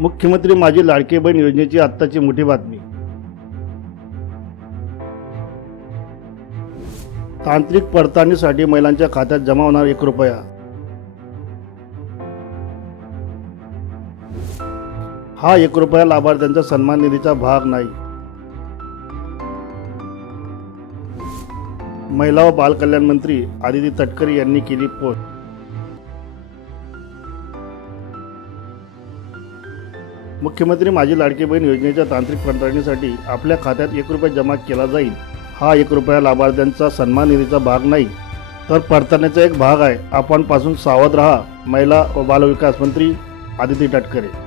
मुख्यमंत्री माझी लाडकी बहीण योजनेची आत्ताची मोठी बातमी। तांत्रिक पडताळणीसाठी महिलांच्या खात्यात जमा होणार ₹1। हा ₹1 लाभार्थ्यांचा सन्मान निधीचा भाग नाही। महिला व बालकल्याण मंत्री आदिती तटकरे यांनी केली पोस्ट। मुख्यमंत्री माझी लाडकी बहीण योजनेच्या तांत्रिक पडताळणीसाठी आपल्या खात्यात ₹1 जमा केला जाईल। हा ₹1 लाभार्थ्यांचा सन्मान निधीचा भाग नाही, तर पडताळणीचा एक भाग आहे। आपण पासून सावध रहा। महिला व बालविकास मंत्री आदिती तटकरे।